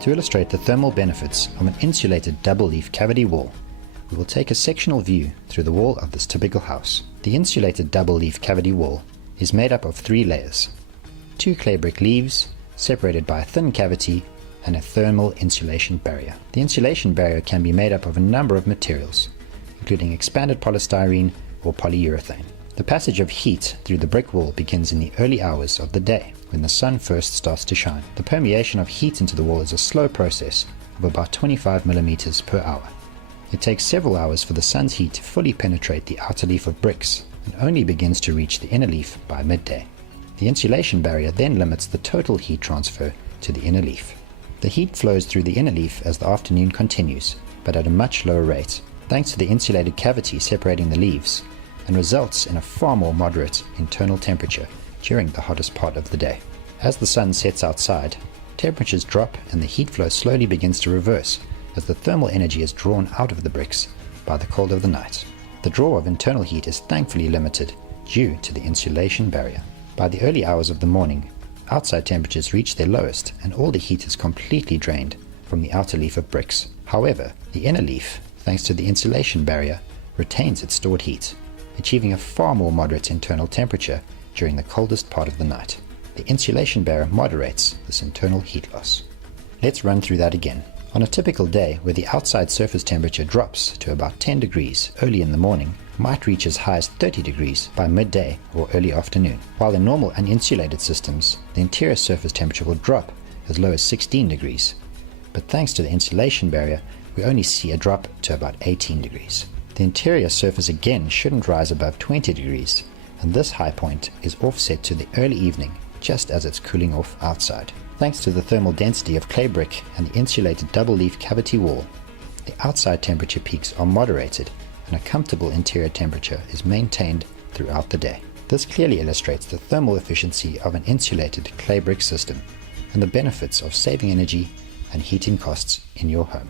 To illustrate the thermal benefits of an insulated double-leaf cavity wall, we will take a sectional view through the wall of this typical house. The insulated double-leaf cavity wall is made up of 3 layers: 2 clay brick leaves separated by a thin cavity and a thermal insulation barrier. The insulation barrier can be made up of a number of materials, including expanded polystyrene or polyurethane. The passage of heat through the brick wall begins in the early hours of the day, when the sun first starts to shine. The permeation of heat into the wall is a slow process of about 25 millimeters per hour. It takes several hours for the sun's heat to fully penetrate the outer leaf of bricks, and only begins to reach the inner leaf by midday. The insulation barrier then limits the total heat transfer to the inner leaf. The heat flows through the inner leaf as the afternoon continues, but at a much lower rate, thanks to the insulated cavity separating the leaves, and results in a far more moderate internal temperature during the hottest part of the day. As the sun sets outside, temperatures drop and the heat flow slowly begins to reverse as the thermal energy is drawn out of the bricks by the cold of the night. The draw of internal heat is thankfully limited due to the insulation barrier. By the early hours of the morning, outside temperatures reach their lowest and all the heat is completely drained from the outer leaf of bricks. However, the inner leaf, thanks to the insulation barrier, retains its stored heat, achieving a far more moderate internal temperature during the coldest part of the night. The insulation barrier moderates this internal heat loss. Let's run through that again. On a typical day where the outside surface temperature drops to about 10 degrees early in the morning, might reach as high as 30 degrees by midday or early afternoon, while in normal uninsulated systems, the interior surface temperature will drop as low as 16 degrees. But thanks to the insulation barrier, we only see a drop to about 18 degrees. The interior surface again shouldn't rise above 20 degrees, and this high point is offset to the early evening just as it's cooling off outside. Thanks to the thermal density of clay brick and the insulated double-leaf cavity wall, the outside temperature peaks are moderated and a comfortable interior temperature is maintained throughout the day. This clearly illustrates the thermal efficiency of an insulated clay brick system and the benefits of saving energy and heating costs in your home.